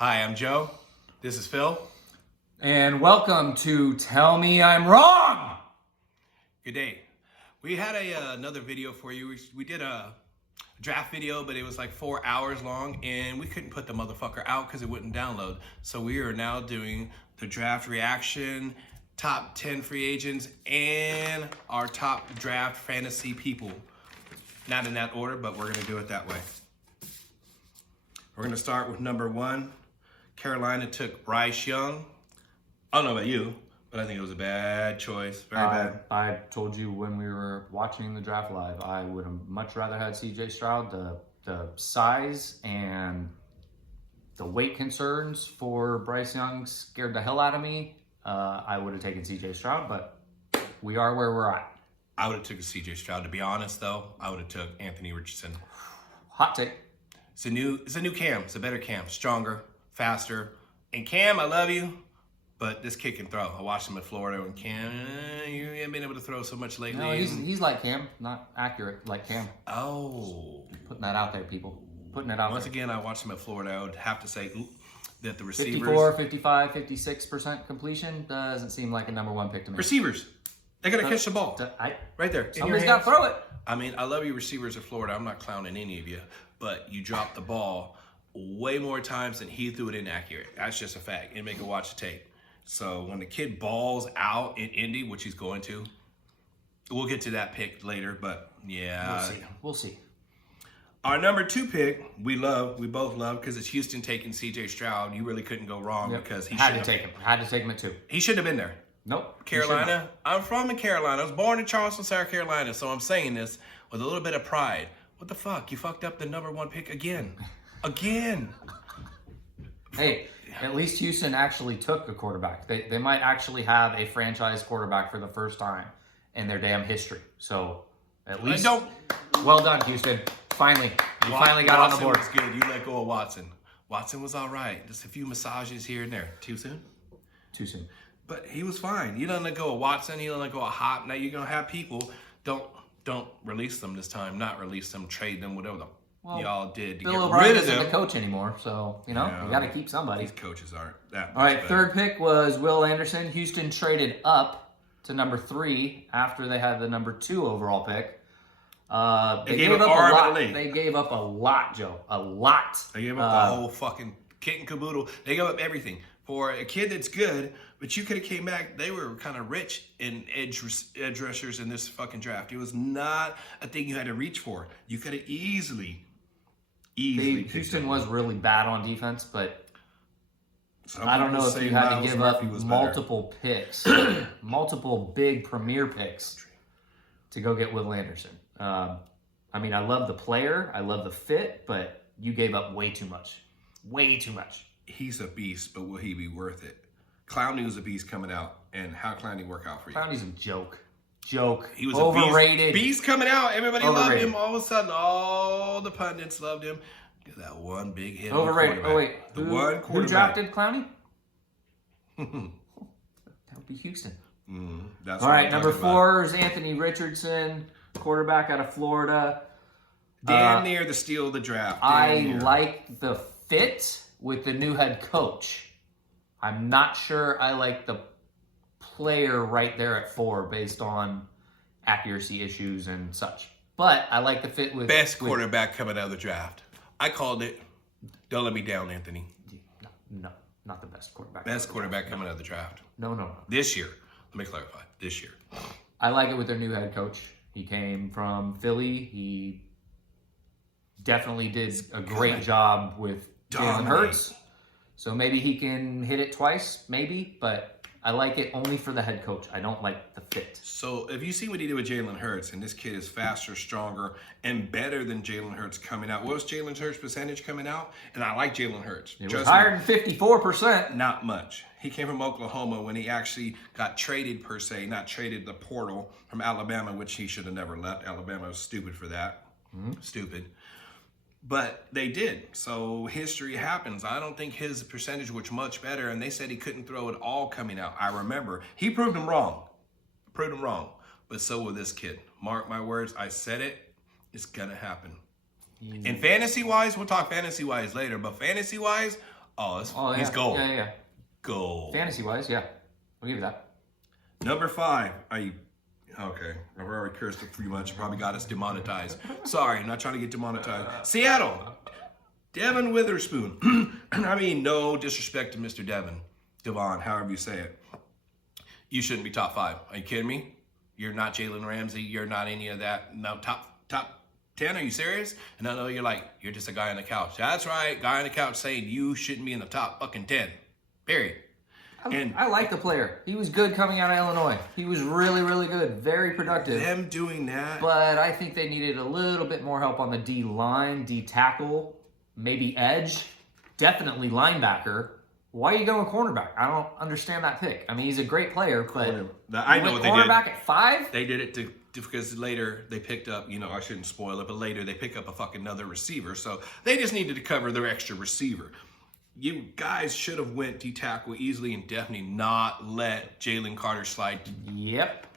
Hi, I'm Joe. This is Phil. And welcome to Tell Me I'm Wrong! Good day. We had another video for you. We did a draft video, but it was like 4 hours long, and we couldn't put the motherfucker out because it wouldn't download. So we are now doing the draft reaction, top 10 free agents, and our top draft fantasy people. Not in that order, but we're going to do it that way. We're going to start with number 1. Carolina took Bryce Young. I don't know about you, but I think it was a bad choice. Very bad. I told you when we were watching the draft live, I would have much rather had CJ Stroud. The size and the weight concerns for Bryce Young scared the hell out of me. I would have taken CJ Stroud, but we are where we're at. I would have took a CJ Stroud. To be honest, though, I would have took Anthony Richardson. Hot take. It's a new Cam. It's a better Cam. Stronger, faster. And Cam, I love you, but this kick and throw. I watched him at Florida, and Cam, you haven't been able to throw so much lately. No, he's like Cam, not accurate like Cam. Oh. Putting that out there, people. Putting it out Once there. again, I watched him at Florida. I would have to say that the receivers. 54, 55, 56% completion doesn't seem like a number one pick to me. Receivers. They got to catch the ball. Right there. Somebody's got to throw it. I mean, I love you receivers at Florida. I'm not clowning any of you, but you dropped the ball way more times than he threw it inaccurate. That's just a fact. And make a watch the tape. So when the kid balls out in Indy, which he's going to, we'll get to that pick later, but yeah. We'll see. Our number 2 pick, we both love, because it's Houston taking CJ Stroud. You really couldn't go wrong because he had to take him. Had to take him at 2. He shouldn't have been there. Nope. Carolina. I'm from Carolina. I was born in Charleston, South Carolina, so I'm saying this with a little bit of pride. What the fuck? You fucked up the number 1 pick again. Again. Hey, at least Houston actually took a quarterback. They might actually have a franchise quarterback for the first time in their damn history. So at least well done, Houston. Finally. You finally got on the board. Watson was good. You let go of Watson. Watson was all right. Just a few massages here and there. Too soon? Too soon. But he was fine. You don't let go of Watson. You don't let go of Hop. Now you're going to have people. Don't release them this time. Not release them. Trade them. Whatever y'all did to Bill get O'Brien rid of isn't them. the coach anymore, so you got to keep somebody. These coaches aren't that much All right, better. third pick was Will Anderson. Houston traded up to number 3 after they had the number 2 overall pick. They gave up a lot. They gave up a lot, Joe. A lot. They gave up the whole fucking kit and caboodle. They gave up everything for a kid that's good, but you could have came back. They were kind of rich in edge rushers in this fucking draft. It was not a thing you had to reach for. You could have easily Houston was really bad on defense, but I don't know if you had to give up multiple picks, multiple big premier picks to go get Will Anderson. I mean, I love the player, I love the fit, but you gave up way too much. Way too much. He's a beast, but will he be worth it? Clowney was a beast coming out, and how Clowney work out for you? Clowney's a joke. He was overrated. A beast coming out. Everybody loved him. All of a sudden, all the pundits loved him. That one big hit. Overrated. Oh wait, who drafted Clowney? That would be Houston. That's all right. Number 4 is Anthony Richardson, quarterback out of Florida. Damn near the steal of the draft. I like the fit with the new head coach. I'm not sure I like the player right there at 4 based on accuracy issues and such. But I like the fit with... Best quarterback coming out of the draft. I called it. Don't let me down, Anthony. No, not the best quarterback. Best quarterback coming out of the draft. No. This year. Let me clarify. This year. I like it with their new head coach. He came from Philly. He definitely did a great job with Jalen Hurts. So maybe he can hit it twice, maybe, but I like it only for the head coach. I don't like the fit. So if you see what he did with Jalen Hurts, and this kid is faster, stronger, and better than Jalen Hurts coming out. What was Jalen Hurts' percentage coming out? And I like Jalen Hurts. It was higher than 54%. Not much. He came from Oklahoma when he actually got traded per se, not traded the portal from Alabama, which he should have never left. Alabama was stupid for that. Stupid. But they did. So history happens. I don't think his percentage was much better, and they said he couldn't throw it all coming out. I remember. He proved him wrong. But so will this kid. Mark my words. I said it. It's going to happen. And fantasy-wise, we'll talk fantasy-wise later, but fantasy-wise, He's gold. Yeah. Gold. Fantasy-wise, yeah. I'll give you that. Number 5. Okay. I've already cursed it pretty much. Probably got us demonetized. Sorry, not trying to get demonetized. Seattle. Devin Witherspoon. I mean, no disrespect to Mr. Devon, however you say it. You shouldn't be top 5. Are you kidding me? You're not Jalen Ramsey. You're not any of that. No, top 10. Are you serious? And I know you're just a guy on the couch. That's right, guy on the couch saying you shouldn't be in the top fucking 10. Period. And I like the player. He was good coming out of Illinois. He was really, really good. Very productive. Them doing that. But I think they needed a little bit more help on the D line, D tackle, maybe edge, definitely linebacker. Why are you going cornerback? I don't understand that pick. I mean, he's a great player, but I know what they did. Cornerback at 5? They did it because later they picked up, I shouldn't spoil it, but later they pick up a fucking another receiver. So they just needed to cover their extra receiver. You guys should have went D-tackle easily and definitely not let Jalen Carter slide to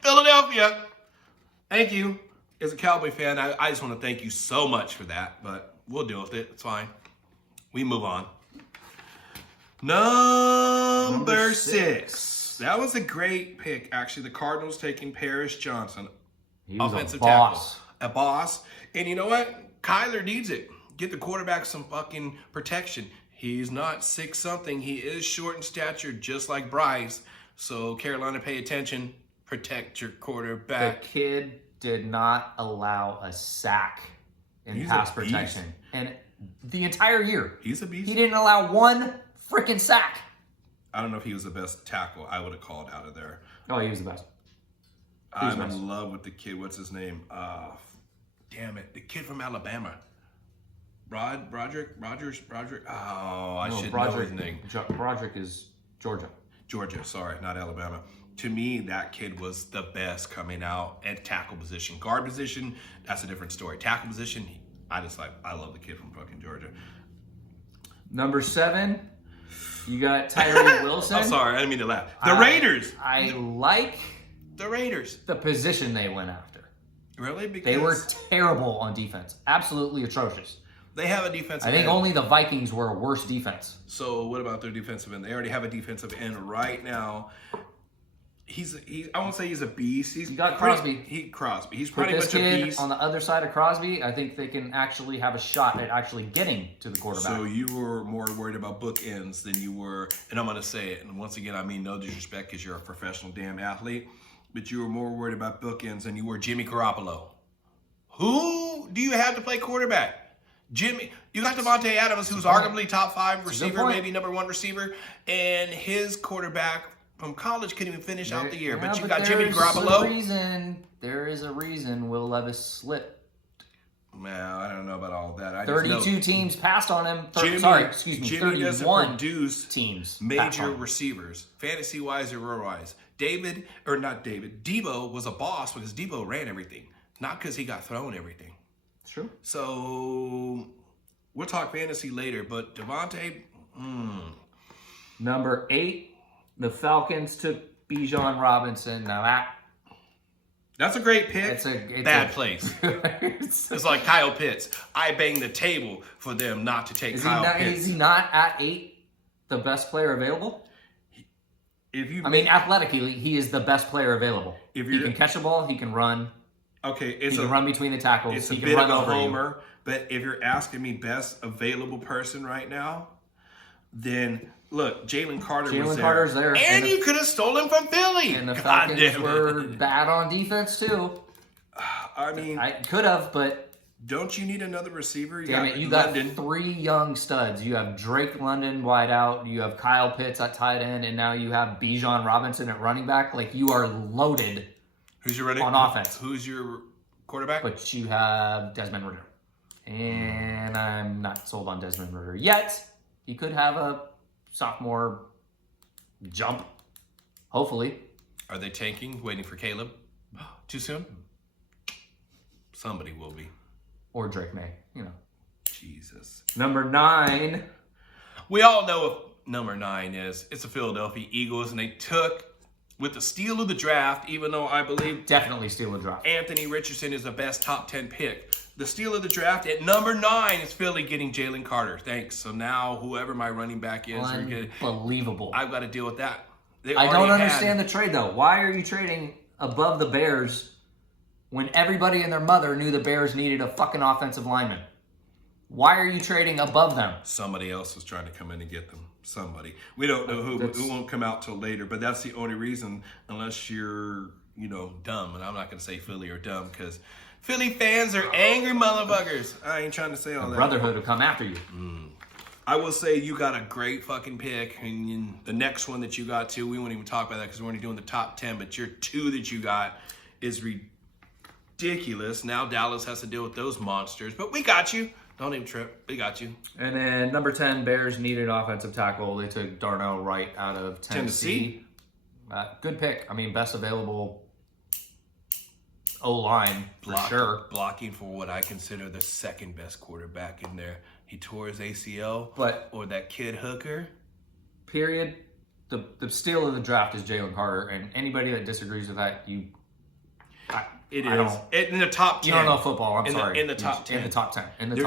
Philadelphia. Thank you. As a Cowboy fan, I just want to thank you so much for that, but we'll deal with it. It's fine. We move on. Number 6. That was a great pick, actually. The Cardinals taking Paris Johnson. He was offensive a boss. tackle. A boss. And you know what? Kyler needs it. Get the quarterback some fucking protection. He's not 6-something. He is short in stature, just like Bryce. So, Carolina, pay attention. Protect your quarterback. The kid did not allow a sack in pass protection. And the entire year. He's a beast. He didn't allow one freaking sack. I don't know if he was the best tackle I would have called out of there. Oh, he was the best. I'm in love with the kid. What's his name? Damn it. The kid from Alabama. Broderick. Oh, I should know his name. Broderick is Georgia. Georgia, sorry, not Alabama. To me, that kid was the best coming out at tackle position. Guard position, that's a different story. Tackle position, I love the kid from fucking Georgia. Number 7, you got Tyree Wilson. I'm sorry, I didn't mean to laugh. The Raiders. I like the Raiders. The position they went after. Really? Because they were terrible on defense. Absolutely atrocious. They have a defensive end. I think only the Vikings were a worse defense. So what about their defensive end? They already have a defensive end right now. I won't say he's a beast. You got Crosby. He's pretty much a beast. On the other side of Crosby, I think they can actually have a shot at actually getting to the quarterback. So you were more worried about bookends than you were, and I'm going to say it, and once again, I mean no disrespect because you're a professional damn athlete, but you were more worried about bookends than you were Jimmy Garoppolo. Who do you have to play quarterback? Jimmy, you got Devontae Adams, who's arguably top 5 receiver, maybe number 1 receiver, and his quarterback from college couldn't even finish out the year. But you got Jimmy Garoppolo. There is a reason Will Levis slipped. Well, I don't know about all that. 32 teams passed on him. Jimmy 31 doesn't produce teams major receivers, fantasy-wise or real-wise. Debo was a boss because Debo ran everything, not because he got thrown everything. True. So we'll talk fantasy later, but Devontae. Number 8, the Falcons took Bijan Robinson. Now that's a great pick. It's bad place. It's like Kyle Pitts. I banged the table for them not to take Kyle Pitts. Is he not at 8 the best player available? Athletically, he is the best player available. He can catch the ball. He can run. Okay, he can run between the tackles. It's a bit of a homer, but if you're asking me best available person right now, then look, Jalen Carter's there. And you could have stolen from Philly. And the Falcons were bad on defense too. I could have, but don't you need another receiver? You got 3 young studs. You have Drake London wide out. You have Kyle Pitts at tight end, and now you have Bijan Robinson at running back. Like, you are loaded. Who's your running on offense? Who's your quarterback? But you have Desmond Ridder, and I'm not sold on Desmond Ridder yet. He could have a sophomore jump, hopefully. Are they tanking, waiting for Caleb? Too soon? Somebody will be. Or Drake May, Jesus. Number 9. We all know what number 9 is. It's the Philadelphia Eagles, and they took, with the steal of the draft, even though I believe definitely steal the draft. Anthony Richardson is the best top 10 pick. the steal of the draft at number 9 is Philly getting Jalen Carter. Thanks. So now whoever my running back is, unbelievable. I've got to deal with that. I don't understand the trade though. Why are you trading above the Bears when everybody and their mother knew the Bears needed a fucking offensive lineman? Why are you trading above them? Somebody else was trying to come in and get them. Somebody. We don't know who won't come out till later, but that's the only reason, unless you're, dumb. And I'm not going to say Philly or dumb because Philly fans are angry motherfuckers. I ain't trying to say all that. Brotherhood will come after you. I will say you got a great fucking pick. And the next one that you got too, we won't even talk about that because we're only doing the top 10, but your 2 that you got is ridiculous. Now Dallas has to deal with those monsters, but we got you. Don't even trip. We got you. And then number 10, Bears needed offensive tackle. They took Darnell Wright out of Tennessee. Good pick. I mean, best available O-line for sure. Blocking for what I consider the second best quarterback in there. He tore his ACL. Or that kid Hooker. Period. The steal of the draft is Jalen Carter, and anybody that disagrees with that, It is in the top 10. You don't know football. I'm sorry. In the top 10. In the top 10.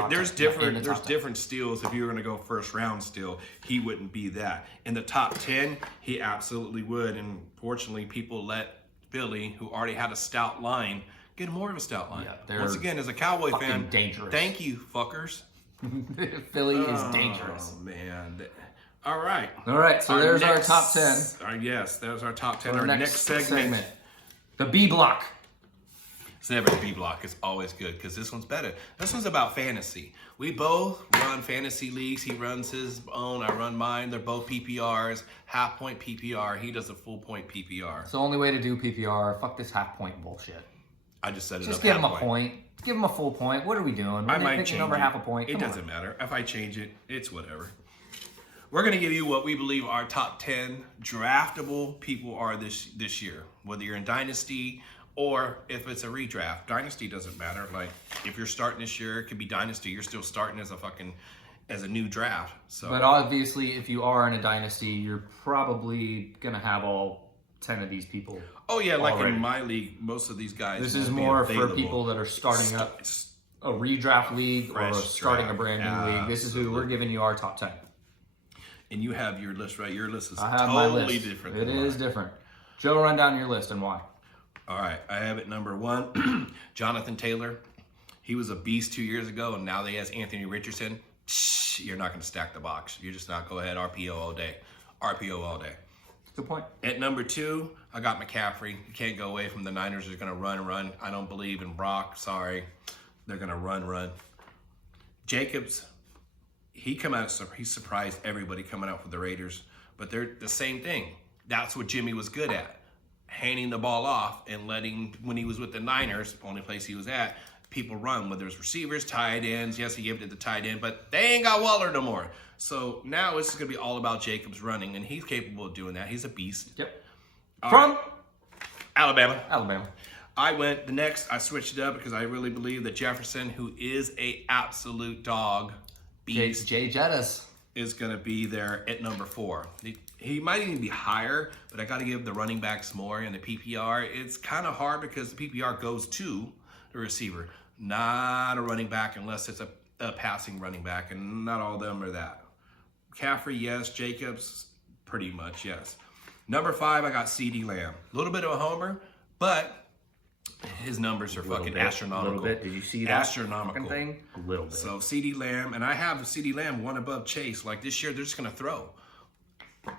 There's different steals. If you were going to go first round steal, he wouldn't be that. In the top 10, he absolutely would. And fortunately, people let Philly, who already had a stout line, get more of a stout line. Yeah, once again, as a Cowboy fan, dangerous. Thank you, fuckers. Philly is dangerous. Oh man. All right. So there's our top 10. Yes, there's our top 10. Our next segment. The B block. It's never a B block. It's always good because this one's better. This one's about fantasy. We both run fantasy leagues. He runs his own. I run mine. They're both PPRs. Half point PPR. He does a full point PPR. It's the only way to do PPR. Fuck this half point bullshit. I just set it up. Just give him a point. Give him a full point. What are we doing? I might change over half a point. It doesn't matter. If I change it, it's whatever. We're going to give you what we believe our top 10 draftable people are this year. Whether you're in Dynasty or if it's a redraft. Dynasty doesn't matter. Like, if you're starting this year, it could be Dynasty. You're still starting as a new draft. So, but obviously, if you are in a Dynasty, you're probably going to have all 10 of these people. Oh, yeah. Like in my league, most of these guys. This is more for people that are starting up a redraft league or starting a brand new league. This is who we're giving you our top 10. And you have your list, right? Your list is totally different. It is different. Joe, run down your list and why. All right, I have it number 1, Jonathan Taylor. He was a beast 2 years ago, and now that he has Anthony Richardson, you're not going to stack the box. You're just not go ahead RPO all day. RPO all day. Good point. At number 2, I got McCaffrey. You can't go away from the Niners. They're going to run. I don't believe in Brock. Sorry. They're going to run. Jacobs, he surprised everybody coming out for the Raiders, but they're the same thing. That's what Jimmy was good at. Handing the ball off and letting, when he was with the Niners, only place he was at, people run, whether it's receivers, tight ends. Yes, he gave it to the tight end, but they ain't got Waller no more. So now it's going to be all about Jacobs running, and he's capable of doing that. He's a beast. Yep. From Alabama. I switched it up because I really believe that Jefferson, who is a absolute dog beast, Jay Jettis, is going to be there at number 4. He might even be higher, but I got to give the running backs more. In the PPR, it's kind of hard because the PPR goes to the receiver, not a running back unless it's a passing running back, and not all of them are that. McCaffrey, yes. Jacobs, pretty much, yes. Number 5, I got CeeDee Lamb. A little bit of a homer, but his numbers are fucking astronomical. A little bit. Did you see that astronomical thing? A little bit. So CeeDee Lamb, and I have CeeDee Lamb one above Chase. Like this year, they're just going to throw.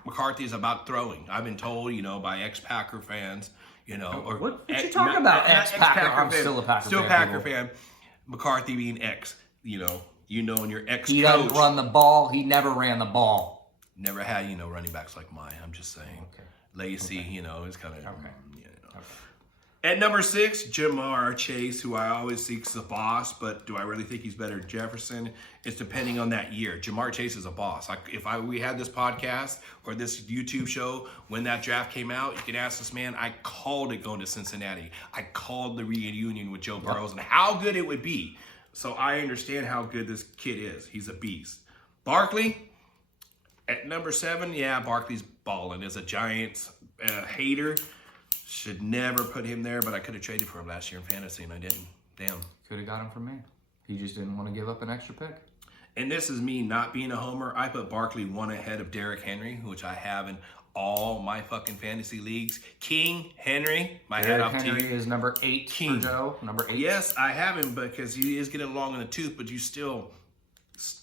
McCarthy is about throwing. I've been told, by ex-Packer fans, or what you talking about? Ex-Packer. I'm still a Packer fan. Still a Packer fan. McCarthy being ex, and your ex-coach. He doesn't run the ball. He never ran the ball. Never had, running backs like mine. I'm just saying. Okay. Lacy, it's kind of. Okay. At number 6, Jamar Chase, who I always think is a boss, but do I really think he's better than Jefferson? It's depending on that year. Jamar Chase is a boss. We had this podcast or this YouTube show when that draft came out, you can ask this man, I called it going to Cincinnati. I called the reunion with Joe Burrows and how good it would be. So I understand how good this kid is. He's a beast. Barkley, at number 7, Barkley's balling. As a Giants hater, should never put him there, but I could have traded for him last year in fantasy, and I didn't. Damn. Could have got him from me. He just didn't want to give up an extra pick. And this is me not being a homer. I put Barkley 1 ahead of Derrick Henry, which I have in all my fucking fantasy leagues. King Henry, my head off to you. Henry is number 8 for Joe. Number 8. Yes, I have him because he is getting long in the tooth, but you still,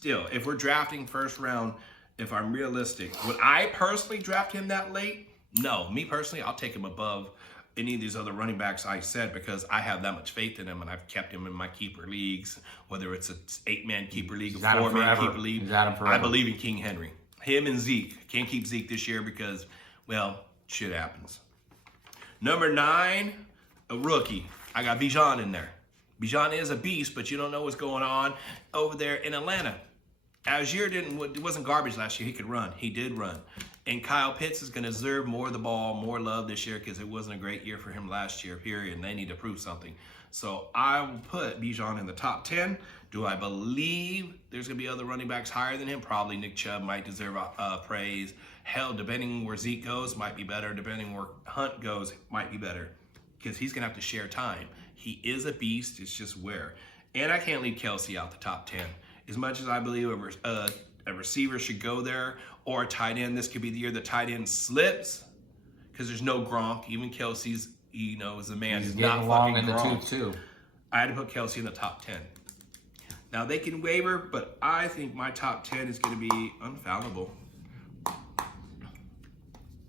if we're drafting first round, if I'm realistic, would I personally draft him that late? No. Me personally, I'll take him above any of these other running backs I said because I have that much faith in him and I've kept him in my keeper leagues, whether it's an 8-man keeper league, a 4-man keeper league. I believe in King Henry. Him and Zeke. Can't keep Zeke this year because, well, shit happens. Number 9, a rookie. I got Bijan in there. Bijan is a beast, but you don't know what's going on over there in Atlanta. Algier wasn't garbage last year. He could run. He did run. And Kyle Pitts is going to deserve more of the ball, more love this year because it wasn't a great year for him last year, period. And they need to prove something. So I will put Bijan in the top 10. Do I believe there's going to be other running backs higher than him? Probably Nick Chubb might deserve praise. Hell, depending where Zeke goes, might be better. Depending where Hunt goes, might be better. Because he's going to have to share time. He is a beast. It's just where. And I can't leave Kelsey out the top 10. As much as I believe a receiver should go there or a tight end, this could be the year the tight end slips because there's no Gronk. Even Kelsey's, is a man. He's not long in the tooth too. I had to put Kelsey in the top 10. Now they can waver, but I think my top 10 is going to be unfallible.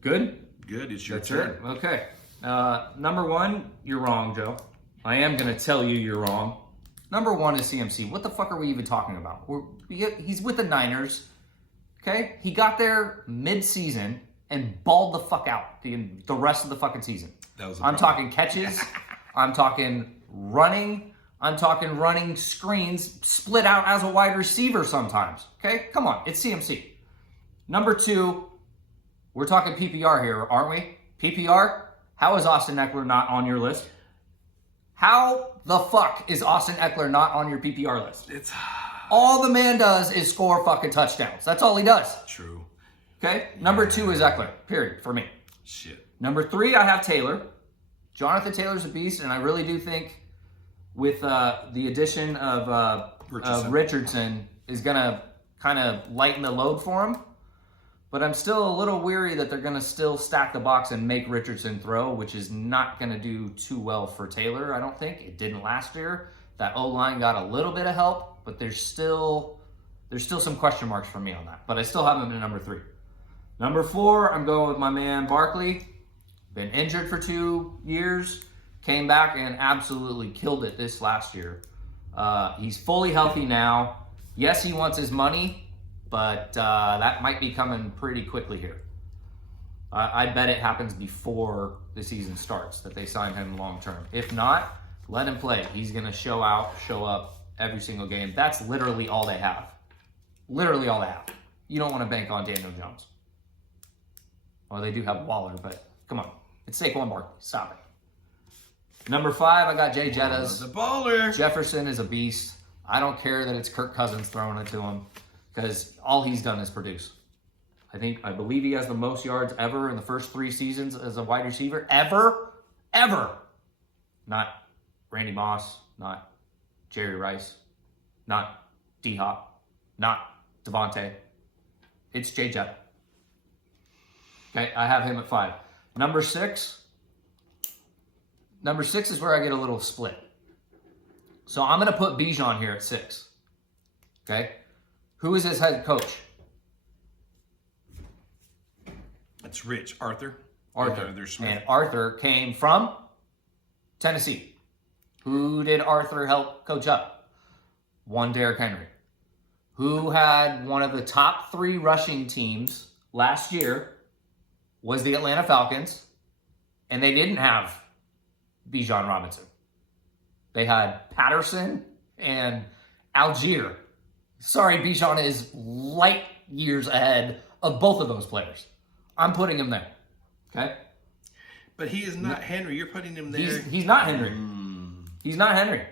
Good? Good. It's your That's turn. It. Okay. Number 1, you're wrong, Joe. I am going to tell you you're wrong. Number 1 is CMC. What the fuck are we even talking about? He's with the Niners. Okay? He got there mid-season and balled the fuck out the rest of the fucking season. I'm talking catches. I'm talking running. I'm talking running screens, split out as a wide receiver sometimes. Okay? Come on. It's CMC. Number 2, we're talking PPR here, aren't we? PPR? How is Austin Eckler not on your list? How the fuck is Austin Eckler not on your PPR list? All the man does is score fucking touchdowns. That's all he does. True. Okay? Number 2 is Eckler, period, for me. Shit. Number 3, I have Taylor. Jonathan Taylor's a beast, and I really do think with the addition of Richardson is going to kind of lighten the load for him. But I'm still a little weary that they're going to still stack the box and make Richardson throw, which is not going to do too well for Taylor, I don't think. It didn't last year. That O-line got a little bit of help, but there's still some question marks for me on that. But I still have him in number 3. Number 4, I'm going with my man Barkley. Been injured for 2 years. Came back and absolutely killed it this last year. He's fully healthy now. Yes, he wants his money. But that might be coming pretty quickly here. I bet it happens before the season starts, that they sign him long term. If not, let him play. He's going to show up every single game. That's literally all they have. Literally all they have. You don't want to bank on Daniel Jones. Well, they do have Waller, but come on. It's Saquon Barkley. Stop it. Number 5, I got Jay Jettas. The baller. Jefferson is a beast. I don't care that it's Kirk Cousins throwing it to him, because all he's done is produce. I believe he has the most yards ever in the first 3 seasons as a wide receiver. Ever. Not Randy Moss, not Jerry Rice, not D-Hop, not Devontae. It's Jay Jetta. Okay, I have him at 5. Number 6 is where I get a little split. So I'm going to put Bijan here at 6. Okay? Who is his head coach? It's Rich. Arthur Smith. And Arthur came from Tennessee. Who did Arthur help coach up? One Derrick Henry. Who had one of the top 3 rushing teams last year was the Atlanta Falcons, and they didn't have Bijan Robinson. They had Patterson and Algier. Sorry, Bijan is light years ahead of both of those players. I'm putting him there. Okay? But he is not Henry. You're putting him there. He's not Henry. He's not Henry.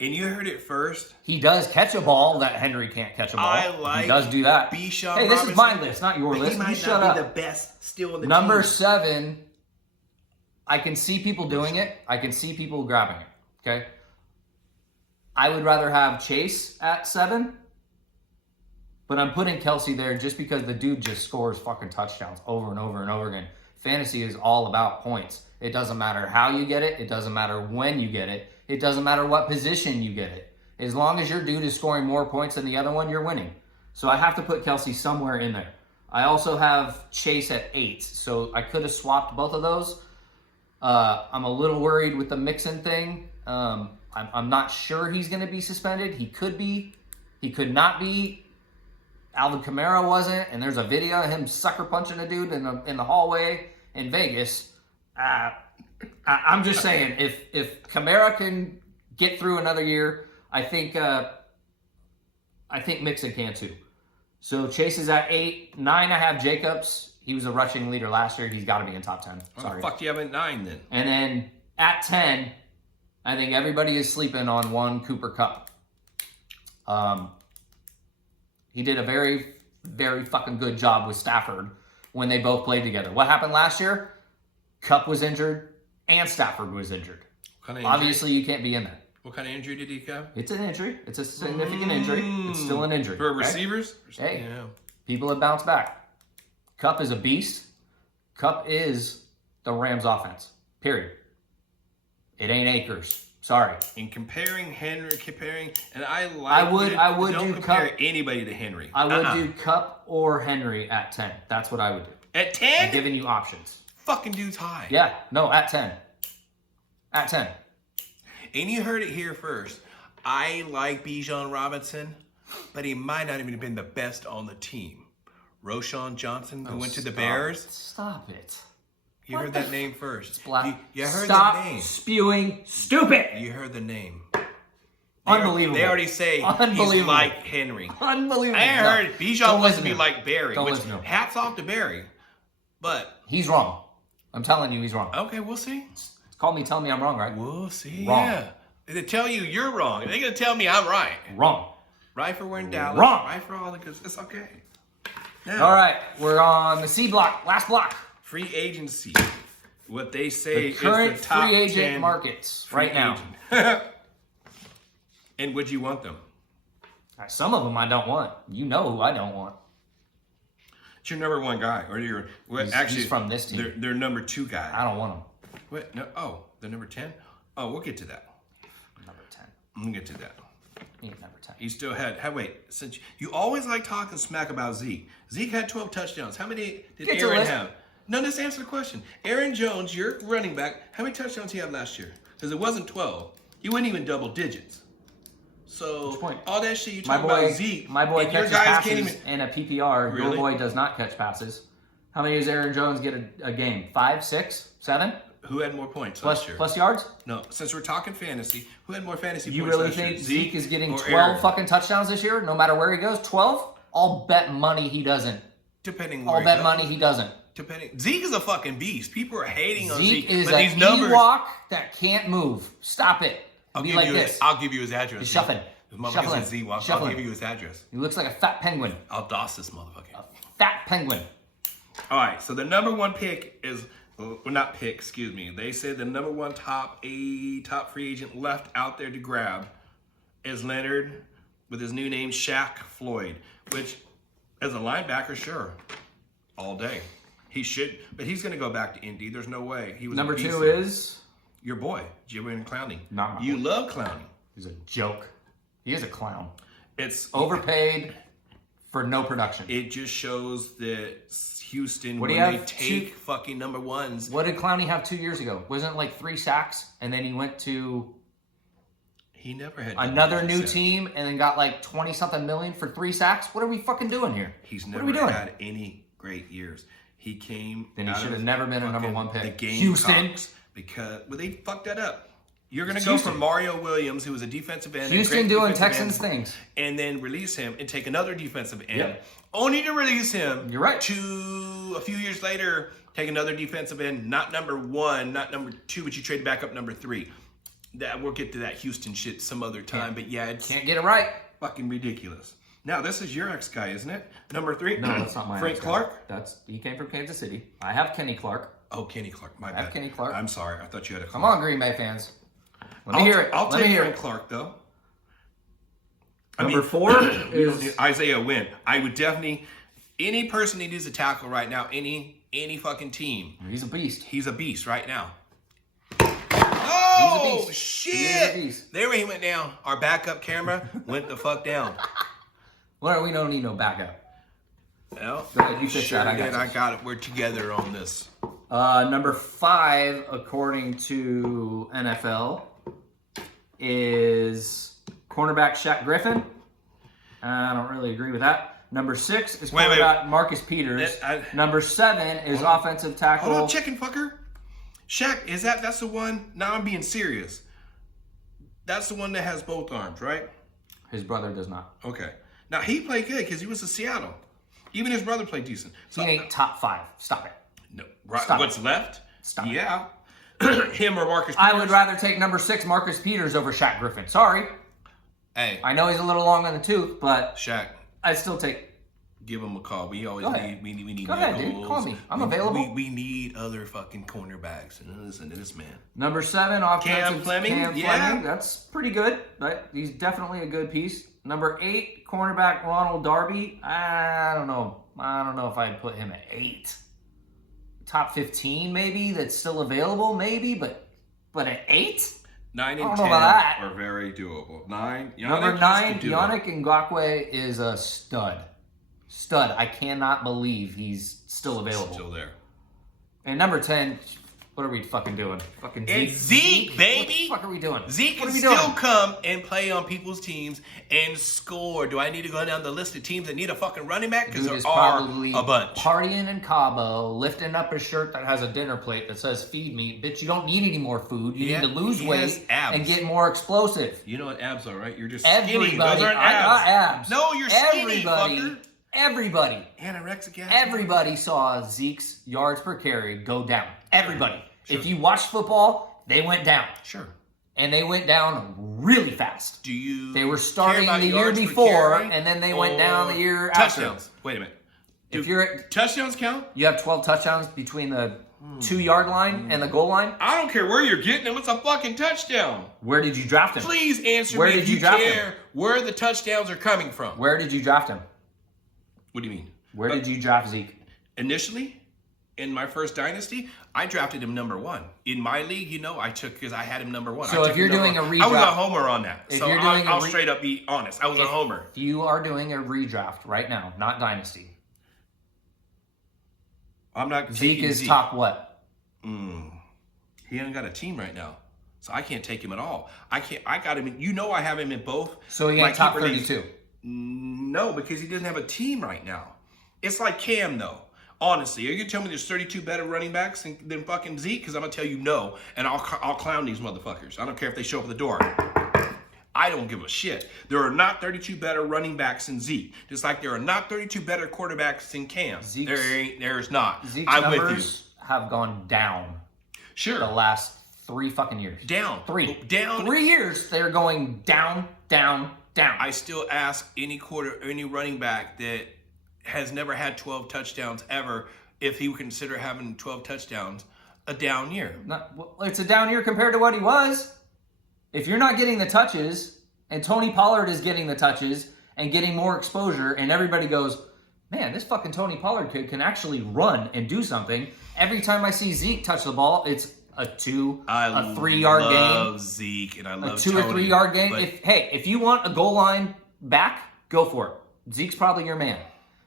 And you heard it first. He does catch a ball that Henry can't catch a ball. He does do that. Bijan Hey, this is my list, not your list. He might shut not up. be the best still in the Number team. 7, I can see people doing it. I can see people grabbing it. Okay? I would rather have Chase at 7. But I'm putting Kelce there just because the dude just scores fucking touchdowns over and over and over again. Fantasy is all about points. It doesn't matter how you get it. It doesn't matter when you get it. It doesn't matter what position you get it. As long as your dude is scoring more points than the other one, you're winning. So I have to put Kelce somewhere in there. I also have Chase at 8. So I could have swapped both of those. I'm a little worried with the Mixon thing. I'm not sure he's going to be suspended. He could be. He could not be. Alvin Kamara wasn't. And there's a video of him sucker punching a dude in the hallway in Vegas. I'm just saying, if Kamara can get through another year, I think Mixon can too. So Chase is at 8. 9, I have Jacobs. He was a rushing leader last year. He's got to be in top 10. Sorry. What the fuck do you have at 9 then? And then at 10, I think everybody is sleeping on one Cooper Kupp. He did a very, very fucking good job with Stafford when they both played together. What happened last year? Kupp was injured and Stafford was injured. Obviously, you can't be in there. What kind of injury did he have? It's an injury. It's a significant injury. It's still an injury. For receivers? Hey, people have bounced back. Kupp is a beast. Kupp is the Rams offense. Period. It ain't Akers. Sorry. In comparing Henry, and I would don't do compare Kupp. Anybody to Henry. I would do Kupp or Henry at 10. That's what I would do. At 10? I'm giving you options. Fucking dude's high. Yeah, no, at 10. At 10. And you heard it here first. I like Bijan Robinson, but he might not even have been the best on the team. Roschon Johnson, who went to the Bears. Stop it. You heard that name first. It's black. You heard Stop the name. spewing stupid. You heard the name. Unbelievable. They already say he's like Henry. Unbelievable. I heard Bijan wants to be like Barry. Don't Which, listen to him. hats off to Barry. But he's wrong. I'm telling you, he's wrong. Okay, we'll see. Tell me I'm wrong, right? We'll see. Wrong. Yeah. They tell you you're wrong. They're going to tell me I'm right. Wrong. Right for we're in Dallas. Wrong. Right for all the good. It's okay. Now, all right. We're on the C block. Last block. Free agency. What they say The current is the top free agent 10 markets right now. And would you want them? Some of them I don't want. You know who I don't want. It's your number 1 guy, or your He's from this team. Their number 2 guy. I don't want him. What? No. Oh, the number 10. Oh, we'll get to that. Number 10. We'll get to that. He ain't number 10. You still had. Wait, since you always like talking smack about Zeke. Zeke had 12 touchdowns. How many did Aaron have? No, just answer the question. Aaron Jones, your running back, how many touchdowns he had last year? Because it wasn't 12. He wasn't even double digits. So all that shit you talking about Zeke. My boy catches passes can't even... in a PPR. Really? Your boy does not catch passes. How many does Aaron Jones get a game? 5, 6, 7? Who had more points last year? Plus yards? No, since we're talking fantasy, who had more fantasy you points really last year? think Zeke is getting 12 Aaron? fucking touchdowns this year, no matter where he goes? 12? I'll bet money he doesn't. Depending where I'll bet money he doesn't. Zeke is a fucking beast. People are hating on Zeke. Zeke is but an these numbers, Ewok that can't move. Stop it. I'll give you his address. He's shuffling. I'll give you his address. He looks like a fat penguin. I'll DOS this motherfucker. A fat penguin. All right, so the number 1 pick is, well, not pick, excuse me. They said the number 1 top free agent left out there to grab is Leonard with his new name, Shaq Floyd, which as a linebacker, sure, all day. He should, but he's going to go back to Indy. There's no way. He was number 2 is your boy, Jadeveon Clowney. Not my You boy. love Clowney. He's a joke. He is a clown. It's overpaid for no production. It just shows that Houston, when they take fucking number 1s. What did Clowney have 2 years ago? Wasn't it like 3 sacks? And then he went to he never had another new team and then got like 20-something million for 3 sacks? What are we fucking doing here? He's never had any great years. He came. Then he should have never been a number 1 pick. Houston. Because they fucked that up. You're going to go from Mario Williams, who was a defensive end. Houston doing Texans things. And then release him and take another defensive end. Yep. Only to release him. You're right. To a few years later, take another defensive end, not number 1, not number 2, but you trade back up number 3. We'll get to that Houston shit some other time. But yeah, it's can't get it right. Fucking ridiculous. Now, this is your ex-guy, isn't it? Number 3? No, that's not my Frank Clark? He came from Kansas City. I have Kenny Clark. Oh, Kenny Clark. My bad. I have Kenny Clark. I'm sorry. I thought you had a Clark. Come on, Green Bay fans. Let me hear it. I'll take Frank Clark, though. Number 4 is Isaiah Wynn. I would definitely, any person that needs a tackle right now, any fucking team. He's a beast. He's a beast right now. Oh, shit. There he went down. Our backup camera went the fuck down. Well, we don't need no backup. Well, go ahead, you fix that. I got it. We're together on this. Number 5, according to NFL, is cornerback Shaq Griffin. I don't really agree with that. Number 6 is cornerback Marcus Peters. Number 7 is offensive tackle. Hold on, chicken fucker. Shaq, that's the one? Now I'm being serious. That's the one that has both arms, right? His brother does not. Okay. Now he played good because he was in Seattle. Even his brother played decent. So, he ain't top 5. Stop it. No. Right. What's left? Stop yeah. Him or Marcus Peters? I would rather take number 6, Marcus Peters, over Shaq Griffin. Sorry. Hey. I know he's a little long on the tooth, but Shaq. I'd still take. Give him a call. We always need Go ahead, dude. Call me. I'm available. We need other fucking cornerbacks. And listen to this man. Number 7, offensive Cam Fleming. Yeah. That's pretty good. But he's definitely a good piece. Number 8, cornerback Ronald Darby. I don't know. I don't know if I'd put him at 8. Top 15 maybe. That's still available maybe. But at 8? 9 and 10 are very doable. 9. Number 9, Yannick Ngakoue is a stud. Stud. I cannot believe he's still available. Still there. And number 10, what are we fucking doing? Fucking Zeke. It's Zeke, baby. What the fuck are we doing? Zeke can still come and play on people's teams and score. Do I need to go down the list of teams that need a fucking running back? Because there are a bunch. Partying in Cabo, lifting up a shirt that has a dinner plate that says "Feed me." Bitch, you don't need any more food. You need to lose weight and get more explosive. You know what abs are, right? You're just skinny. Those aren't abs. I got abs. No, you're skinny, fucker. Everybody. Anorexic abs. Everybody saw Zeke's yards per carry go down. Everybody. Sure. If you watched football, they went down. Sure. And they went down really fast. They were starting the year before, and then they went down the year after. Touchdowns. Wait a minute. If you're touchdowns count? You have 12 touchdowns between the 2-yard line and the goal line. I don't care where you're getting them. It's a fucking touchdown. Where did you draft him? Please answer me if you care where the touchdowns are coming from. Where did you draft him? What do you mean? Where did you draft Zeke? Initially, in my first dynasty, I drafted him number 1. In my league, I took because I had him number 1. So if you're doing a redraft, I was a homer on that. So I'll straight up be honest. I was a homer. If you are doing a redraft right now, not dynasty. I'm not. Zeke is top what? He hasn't got a team right now, so I can't take him at all. I can't. I got him in. I have him in both. So he ain't top 32. No, because he doesn't have a team right now. It's like Cam, though. Honestly, are you gonna tell me there's 32 better running backs than fucking Zeke? Because I'm gonna tell you no, and I'll clown these motherfuckers. I don't care if they show up at the door. I don't give a shit. There are not 32 better running backs than Zeke. Just like there are not 32 better quarterbacks than Cam. There's not. Zeke's numbers have gone down. Sure. The last 3 fucking years. Down. 3. Down. 3 years, they're going down, down, down. I still ask any running back that has never had 12 touchdowns ever if he would consider having 12 touchdowns a down year. It's a down year compared to what he was. If you're not getting the touches, and Tony Pollard is getting the touches and getting more exposure, and everybody goes, man, this fucking Tony Pollard kid can actually run and do something. Every time I see Zeke touch the ball, it's a 3-yard game. I love Zeke, and I love a 2 or 3 yard game. If you want a goal line back, go for it. Zeke's probably your man.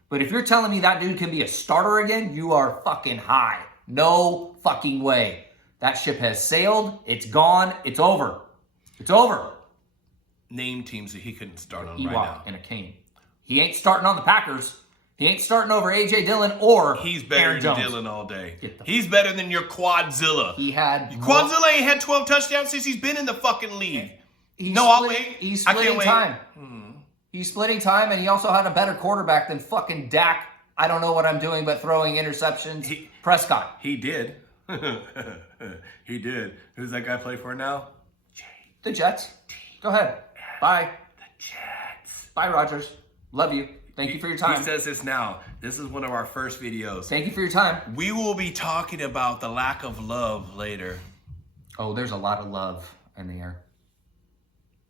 But if you're telling me that dude can be a starter again, you are fucking high. No fucking way. That ship has sailed. It's gone. It's over. It's over. Name teams that he couldn't start on Ewok right now. And a cane. He ain't starting on the Packers. He ain't starting over A.J. Dillon or He's better Aaron than Jones. Dillon all day. He's better than your Quadzilla. Quadzilla ain't had 12 touchdowns since he's been in the fucking league. I'll wait. He's splitting time. He's splitting time, and he also had a better quarterback than fucking Dak. I don't know what I'm doing but throwing interceptions. Prescott. He did. He did. Who's that guy play for now? The Jets. Go ahead. Bye. The Jets. Bye, Rodgers. Love you. Thank you for your time. He says this now. This is one of our first videos. Thank you for your time. We will be talking about the lack of love later. Oh, there's a lot of love in the air.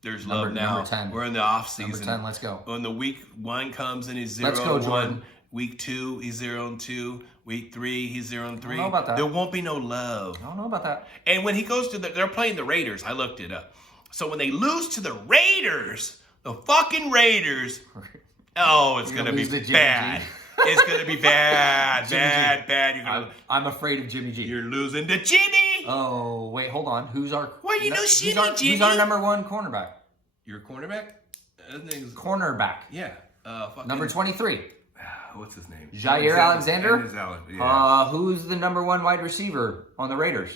There's love now. Number 10. We're in the off season. Number 10, let's go. When the week 1 comes and he's 0-1. Let's go, Jordan. Week 2, he's 0-2. Week 3, he's 0-3. I don't know about that. There won't be no love. I don't know about that. And when he goes to they're playing the Raiders. I looked it up. So when they lose to the Raiders, the fucking Raiders, oh, it's going to be bad. It's going to be bad, bad. I'm afraid of Jimmy G. You're losing to Jimmy. Oh, wait, hold on. Who's our... Why do you know Jimmy? Who's our number 1 cornerback? Your cornerback? Cornerback. Yeah. Number 23. What's his name? Jair Alexander? Yeah. Who's the number 1 wide receiver on the Raiders?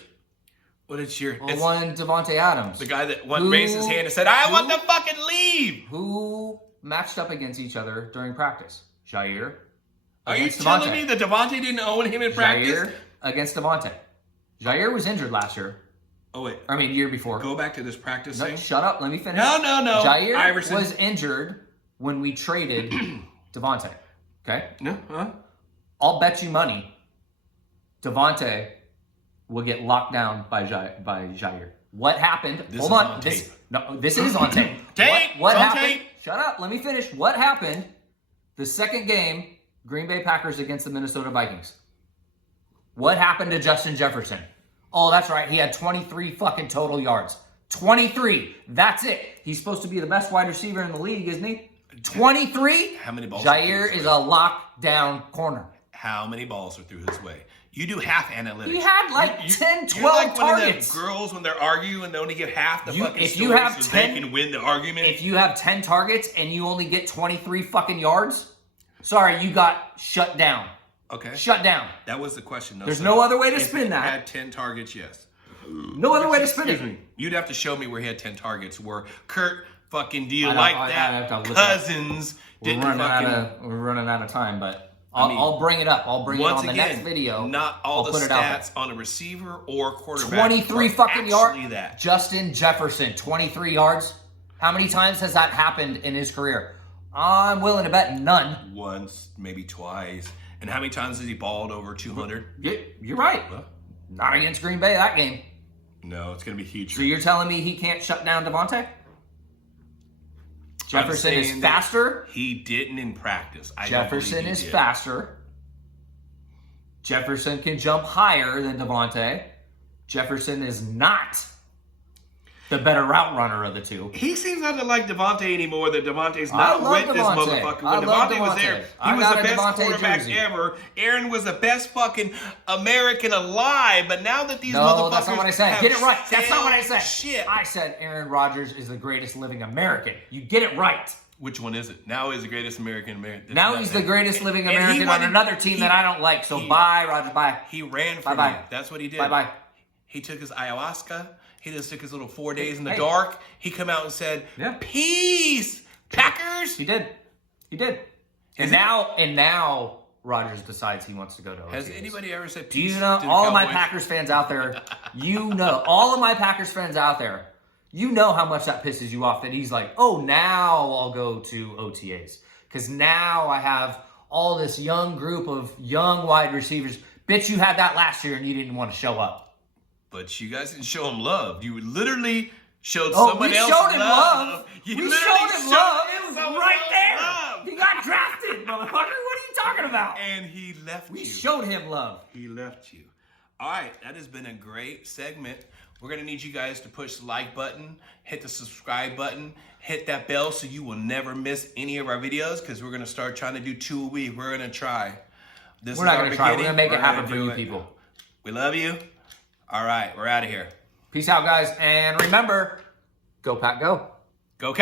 What is your... One Devontae Adams. The guy that raised his hand and said, I want to fucking leave. Who matched up against each other during practice? Jair. Are you telling me that Devontae didn't own him in practice? Jair against Devontae. Jair was injured last year. Oh, wait. I mean, year before. Go back to this practice thing. Shut up. Let me finish. No. Jair Iverson was injured when we traded Devontae. Okay? No? Huh? I'll bet you money Devontae will get locked down by Jair. What happened? Hold on. This is on tape. What happened? Shut up. Let me finish. What happened the second game, Green Bay Packers against the Minnesota Vikings? What happened to Justin Jefferson? Oh, that's right. He had 23 fucking total yards. 23. That's it. He's supposed to be the best wide receiver in the league, isn't he? 23? How many balls? Jair is a lockdown corner. How many balls are through his way? You do half analytics. He had like 10, 12 you're like targets. One of the girls when they're arguing and they only get half the fucking if story you have so 10, they can win the argument. If you have 10 targets and you only get 23 fucking yards, sorry, you got shut down. Okay. Shut down. That was the question. There's no other way to spin that. If he had 10 targets, yes. No other way to spin it. You'd have to show me where he had 10 targets. Where Kurt fucking, do you I like that? Cousins didn't fucking... We're running out of time, but I'll bring it up. I'll bring it on the next video. Not all the stats on a receiver or quarterback. 23 fucking yards. That. Justin Jefferson, 23 yards. How many times has that happened in his career? I'm willing to bet none. Once, maybe twice. And how many times has he balled over 200? You're right. Not against Green Bay that game. No, it's going to be huge. So you're telling me he can't shut down Devontae? Jefferson is faster. He didn't in practice. Jefferson is faster. Jefferson can jump higher than Devontae. Jefferson is not the better route runner of the two. He seems not to like Devontae anymore. That Devontae's not with this motherfucker. When Devontae was there, he was the best quarterback ever. Aaron was the best fucking American alive. But now that these motherfuckers, that's not what I said. Get it right. That's not what I said. Shit. I said Aaron Rodgers is the greatest living American. You get it right. Which one is it? Now he's the greatest American. Now he's the greatest living American on another team that I don't like. So bye, Rodgers. Bye. He ran for me. That's what he did. Bye. He took his ayahuasca. He just took his little 4 days in the dark. He come out and said, "Peace, Packers." He did. And now Rodgers decides he wants to go to OTAs. Has anybody ever said peace? Do you know, all of my Packers fans out there, all of my Packers fans out there, you know how much that pisses you off that he's like, oh, now I'll go to OTAs. Because now I have all this young group of young wide receivers. Bitch, you had that last year and you didn't want to show up. But you guys didn't show him love. You literally showed someone else love. We showed him love. You we showed him love. It was right there. Love. He got drafted, motherfucker. What are you talking about? And he left you. We showed him love. He left you. All right, that has been a great segment. We're going to need you guys to push the like button, hit the subscribe button, hit that bell so you will never miss any of our videos because we're going to start trying to do 2 a week. We're going to try. We're not going to try. We're going to make it happen for you people. We love you. All right, we're out of here. Peace out, guys. And remember, go Pack, go. Go Cowboys.